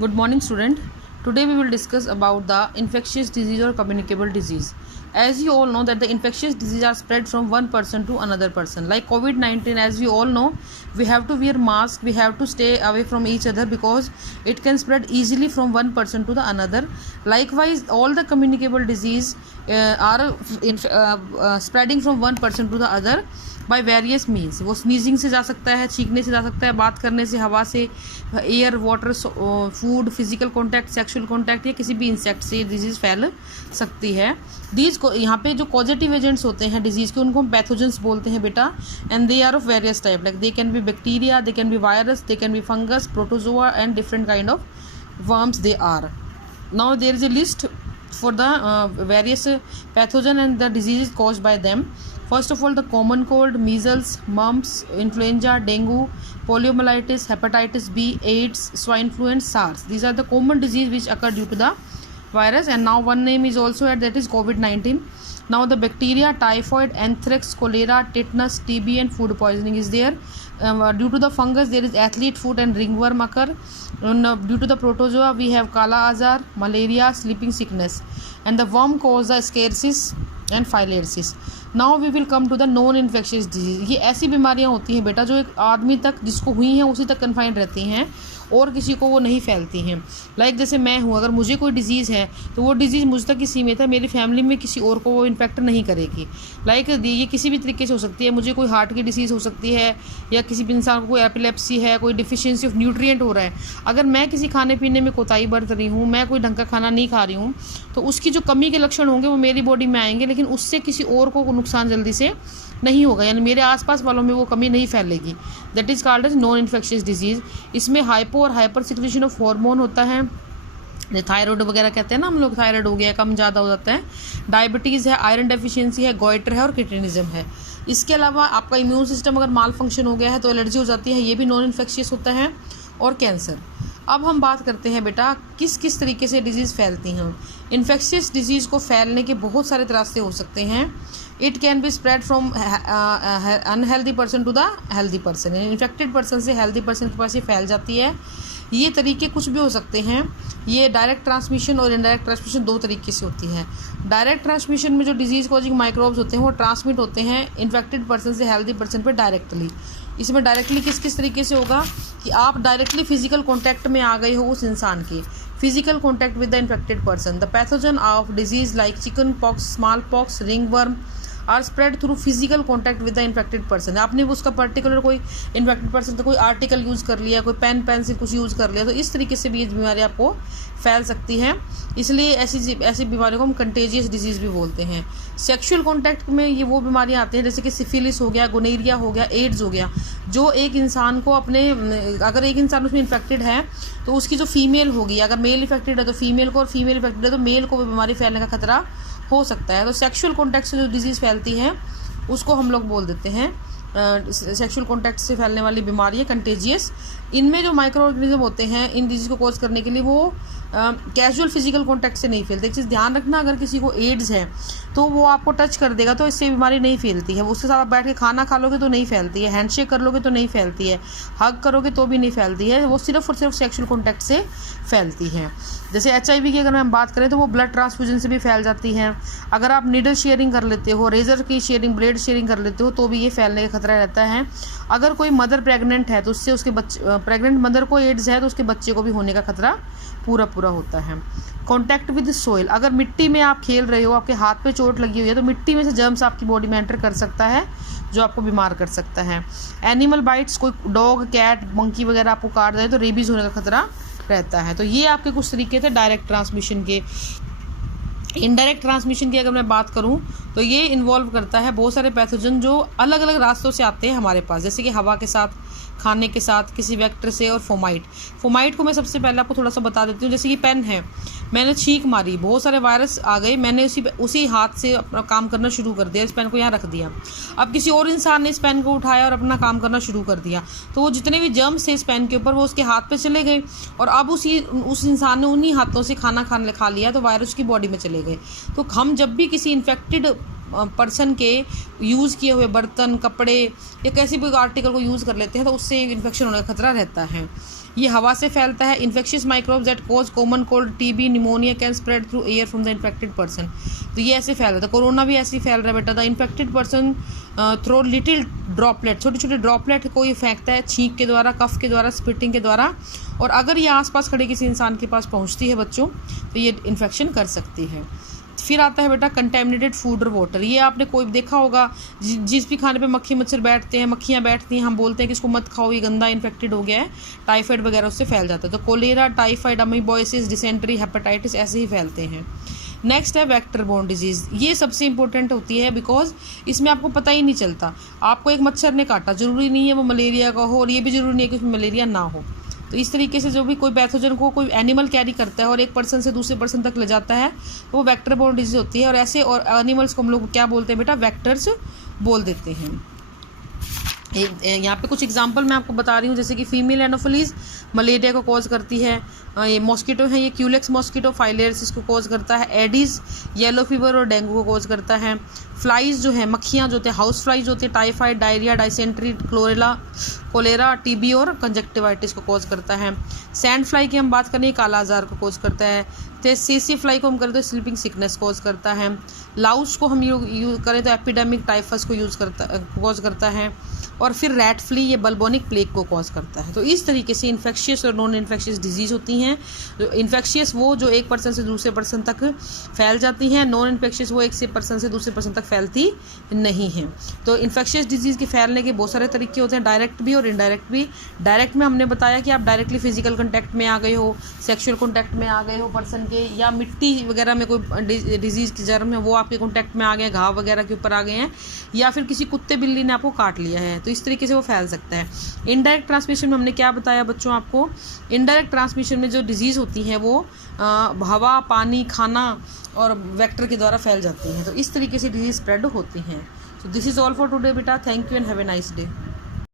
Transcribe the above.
Good morning, student. Today we will discuss about the infectious disease or communicable disease. As you all know that the infectious disease are spread from one person to another person. Like COVID-19, as we all know, we have to wear mask, we have to stay away from each other because it can spread easily from one person to the another. Likewise, all the communicable disease are spreading from one person to the other by various means. वो sneezing से जा सकता है, छींकने से जा सकता है, बात करने से, हवा से, air, water, food, physical contact, sexual contact या किसी भी इंसेक्ट से डिजीज़ फैल सकती है. डीज को यहाँ पे जो पॉजिटिव एजेंट्स होते हैं डिजीज़ के उनको हम पैथोजेंस बोलते हैं बेटा. And they are of various type. Like they can be bacteria, they can be virus, they can be fungus, protozoa and different kind of worms they are. Now there is a list for the various pathogen and the diseases caused by them. First of all, the common cold, measles, mumps, influenza, dengue, poliomyelitis, hepatitis B, AIDS, swine flu and SARS. These are the common disease which occur due to the virus. And now one name is also added, that is COVID-19. Now the bacteria, typhoid, anthrax, cholera, tetanus, TB and food poisoning is there. Due to the fungus there is athlete foot and ringworm occur. Due to the protozoa we have kala azar, malaria, sleeping sickness, and the worm cause the ascariasis and filariasis. Now we will come to the non infectious disease. ये ऐसी बीमारियां होती हैं बेटा जो एक आदमी तक जिसको हुई हैं उसी तक कन्फाइंड रहती हैं और किसी को वो नहीं फैलती हैं. लाइक जैसे मैं हूँ, अगर मुझे कोई डिजीज़ है तो वो डिजीज़ मुझ तक ही सीमित है, मेरी फैमिली में किसी और को वो इन्फेक्ट नहीं करेगी. लाइक ये किसी भी तरीके से हो सकती है. मुझे कोई हार्ट की डिसीज़ हो सकती है या किसी भी इंसान को कोई एपिलेप्सी है, कोई डिफिशियंसी ऑफ न्यूट्रिएंट हो रहा है. अगर मैं किसी खाने पीने में कोताही बरत रही हूँ, मैं कोई ढंग का खाना नहीं खा रही हूँ, तो उसकी जो कमी के लक्षण होंगे वो मेरी बॉडी में आएंगे, लेकिन उससे किसी और को नुकसान जल्दी से नहीं होगा, यानी मेरे आसपास वालों में वो कमी नहीं फैलेगी. That is called as non infectious disease. इसमें हाइपो और हाइपर सिक्रेशन ऑफ हार्मोन होता है. थायराइड वगैरह कहते हैं ना हम लोग, थायराइड हो गया, कम ज़्यादा हो जाता है. डायबिटीज़ है, आयरन डेफिशिएंसी है, गॉइटर है और किडनीज़म है. इसके अलावा आपका इम्यून सिस्टम अगर माल फंक्शन हो गया है तो एलर्जी हो जाती है, ये भी नॉन इन्फेक्शियस होता है. और कैंसर. अब हम बात करते हैं बेटा किस किस तरीके से डिजीज़ फैलती हैं. इन्फेक्शियस डिजीज़ को फैलने के बहुत सारे रास्ते हो सकते हैं. It can be spread from unhealthy person to the healthy person. Infected person से हेल्दी पर्सन के पास ये फैल जाती है. ये तरीके कुछ भी हो सकते हैं. ये डायरेक्ट ट्रांसमिशन और इनडायरेक्ट ट्रांसमिशन दो तरीके से होती है. डायरेक्ट ट्रांसमिशन में जो डिजीज़ कॉजिंग माइक्रोब्स होते हैं वो ट्रांसमिट होते हैं इन्फेक्टेड पर्सन से हेल्दी पर्सन पे डायरेक्टली. इसमें डायरेक्टली किस किस तरीके से होगा कि आप डायरेक्टली फिजिकल कॉन्टैक्ट में आ गए हो उस इंसान के. Physical contact with the infected person. The pathogen of disease like chicken pox, small pox, ringworm are spread through physical contact with the infected person. आपने उसका पर्टिकुलर कोई इन्फेक्टेड पर्सन का कोई आर्टिकल यूज़ कर लिया, कोई पेन पेंसिल कुछ use कर लिया, तो इस तरीके से भी ये बीमारी आपको फैल सकती है. इसलिए ऐसी बीमारियों को हम कंटेजियस डिजीज़ भी बोलते हैं. सेक्सुअल कॉन्टैक्ट में ये वो बीमारियाँ आती हैं जैसे कि सिफिलिस हो गया, गोनेरिया हो गया, एड्स हो गया, जो एक इंसान को अपने, अगर एक इंसान उसमें इन्फेक्टेड है तो उसकी जो फीमेल होगी, अगर मेल इफेक्टेड है तो फीमेल को, और फीमेल इफेक्टेड है तो मेल को वो बीमारी फैलने का खतरा हो सकता है. तो सेक्सुअल कॉन्टैक्ट से जो डिजीज़ फैलती है उसको हम लोग बोल देते हैं सेक्सुअल कॉन्टैक्ट से फैलने वाली बीमारी है कंटेजियस. इनमें जो माइक्रो ऑर्गेनिज्म होते हैं इन डिजीज़ को कॉज करने के लिए वो कैजुअल फिजिकल कॉन्टैक्ट से नहीं फैलते. एक चीज़ ध्यान रखना, अगर किसी को एड्स है तो वो आपको टच कर देगा तो इससे बीमारी नहीं फैलती है. उसके साथ आप बैठ के खाना खा लोगे तो नहीं फैलती है, हैंडशेक कर लोगे तो नहीं फैलती है, हग करोगे तो भी नहीं फैलती है. वो सिर्फ और सिर्फ सेक्सुअल कॉन्टैक्ट से फैलती है. जैसे HIV की अगर हम बात करें तो वो ब्लड ट्रांसफ्यूजन से भी फैल जाती है. अगर आप नीडल शेयरिंग कर लेते हो, रेजर की शेयरिंग, ब्लेड शेयरिंग कर लेते हो तो भी ये फैलने का खतरा रहता है. अगर कोई मदर प्रेग्नेंट है तो उससे उसके बच्चे, प्रेग्नेंट मदर को एड्स है तो उसके बच्चे को भी होने का खतरा पूरा होता है. Contact with soil. अगर मिट्टी में आप खेल रहे हो, आपके हाथ पे चोट लगी हुई है तो मिट्टी में से जर्म्स आपकी बॉडी में एंटर कर सकता है जो आपको बीमार कर सकता है. एनिमल बाइट्स, कोई डॉग, कैट, मंकी वगैरह आपको काट दे तो रेबीज होने का खतरा रहता है. तो ये आपके कुछ तरीके थे डायरेक्ट ट्रांसमिशन के. इनडायरेक्ट ट्रांसमिशन की अगर मैं बात करूं तो ये इन्वॉल्व करता है बहुत सारे पैथोजन जो अलग अलग रास्तों से आते हैं हमारे पास, जैसे कि हवा के साथ, खाने के साथ, किसी वेक्टर से, और फोमाइट को मैं सबसे पहले आपको थोड़ा सा बता देती हूँ. जैसे कि पेन है, मैंने छींक मारी, बहुत सारे वायरस आ गए, मैंने उसी हाथ से अपना काम करना शुरू कर दिया, इस पेन को यहाँ रख दिया. अब किसी और इंसान ने इस पेन को उठाया और अपना काम करना शुरू कर दिया, तो वो जितने भी जर्म्स थे इस पेन के ऊपर वो उसके हाथ पे चले गए और अब उस इंसान ने उन्हीं हाथों से खाना खा लिया तो वायरस की बॉडी में चले गए. तो हम जब भी किसी इन्फेक्टेड पर्सन के यूज़ किए हुए बर्तन, कपड़े या किसी भी आर्टिकल को यूज़ कर लेते हैं तो उससे इन्फेक्शन होने का खतरा रहता है. ये हवा से फैलता है। Infectious microbes that cause common cold, TB, pneumonia can spread through air from the infected person. तो ये ऐसे फैल रहा था, कोरोना भी ऐसे ही फैल रहा है बेटा। The infected person throw little droplet, छोटे छोटे ड्रॉपलेट को ये फेंकता है छींक के द्वारा, कफ के द्वारा, स्पिटिंग के द्वारा, और अगर ये आसपास खड़े किसी इंसान के पास पहुंचती है बच्चों तो ये इन्फेक्शन कर सकती है। फिर आता है बेटा कंटेमिनेटेड फूड और वाटर। ये आपने कोई देखा होगा, जिस भी खाने पे मक्खी मच्छर बैठते हैं, मक्खियाँ बैठती हैं, हम बोलते हैं कि इसको मत खाओ, ये गंदा इन्फेक्टेड हो गया है, टाइफाइड वगैरह उससे फैल जाता है। तो cholera, typhoid, amoebiasis, dysentery, hepatitis ऐसे ही फैलते हैं। नेक्स्ट है वेक्टर बोर्न डिजीज़। ये सबसे इंपॉर्टेंट होती है बिकॉज इसमें आपको पता ही नहीं चलता, आपको एक मच्छर ने काटा, ज़रूरी नहीं है वो मलेरिया का हो, और ये भी ज़रूरी नहीं है कि उसमें मलेरिया ना हो। तो इस तरीके से जो भी कोई पैथोजन को कोई एनिमल कैरी करता है और एक पर्सन से दूसरे पर्सन तक ले जाता है तो वो वेक्टर बोर्न डिजीज़ होती है। और ऐसे और एनिमल्स को हम लोग क्या बोलते हैं बेटा, वेक्टर्स बोल देते हैं। यहाँ पे कुछ एग्जांपल मैं आपको बता रही हूँ, जैसे कि फीमेल एनोफिलीज मलेरिया को कॉज करती है। ये मॉस्किटो है, ये क्यूलेक्स मॉस्किटो फाइलेरिस को कॉज करता है। एडीज़ येलो फीवर और डेंगू को कॉज करता है। फ्लाइज जो है, मक्खियाँ जो होते हैं, हाउस फ्लाइज होते हैं, typhoid, diarrhoea, dysentery, cholera, TB और कंजक्टिवाइटिस को कॉज करता है। सैंड फ्लाई की हम बात करें, काला आजार को कॉज करता है। तो सीसी फ्लाई को हम करें तो स्लीपिंग सिकनेस कॉज करता है। लाउस को हम यूज करें तो एपिडेमिक टाइफस को कॉज करता है। और फिर रैट फ्ली, ये बल्बोनिक प्लेग को कॉज करता है। तो इस तरीके से इन्फेक्शियस और नॉन इन्फेक्शियस डिजीज़ होती हैं। जो इन्फेक्शियस वो जो एक पर्सन से दूसरे पर्सन तक फैल जाती हैं, नॉन इन्फेक्शियस वो एक से पर्सन से दूसरे पर्सन तक फैलती नहीं हैं। तो इन्फेक्शियस डिजीज़ के फैलने के बहुत सारे तरीके होते हैं, डायरेक्ट भी और इनडायरेक्ट भी। डायरेक्ट में हमने बताया कि आप डायरेक्टली फिजिकल कॉन्टैक्ट में आ गए हो, सेक्शुअल कॉन्टैक्ट में आ गए हो पर्सन के, या मिट्टी वगैरह में कोई डिजीज़ की जर्म है वो आपके कॉन्टैक्ट में आ गए, घाव वगैरह के ऊपर आ गए हैं, या फिर किसी कुत्ते बिल्ली ने आपको काट लिया है, तो इस तरीके से वो फैल सकता है। इनडायरेक्ट ट्रांसमिशन में हमने क्या बताया बच्चों आपको, इनडायरेक्ट ट्रांसमिशन में जो डिजीज़ होती हैं वो हवा, पानी, खाना और वेक्टर के द्वारा फैल जाती हैं। तो इस तरीके से डिजीज़ स्प्रेड होती हैं। So this is all for today बेटा, thank you and have a nice day.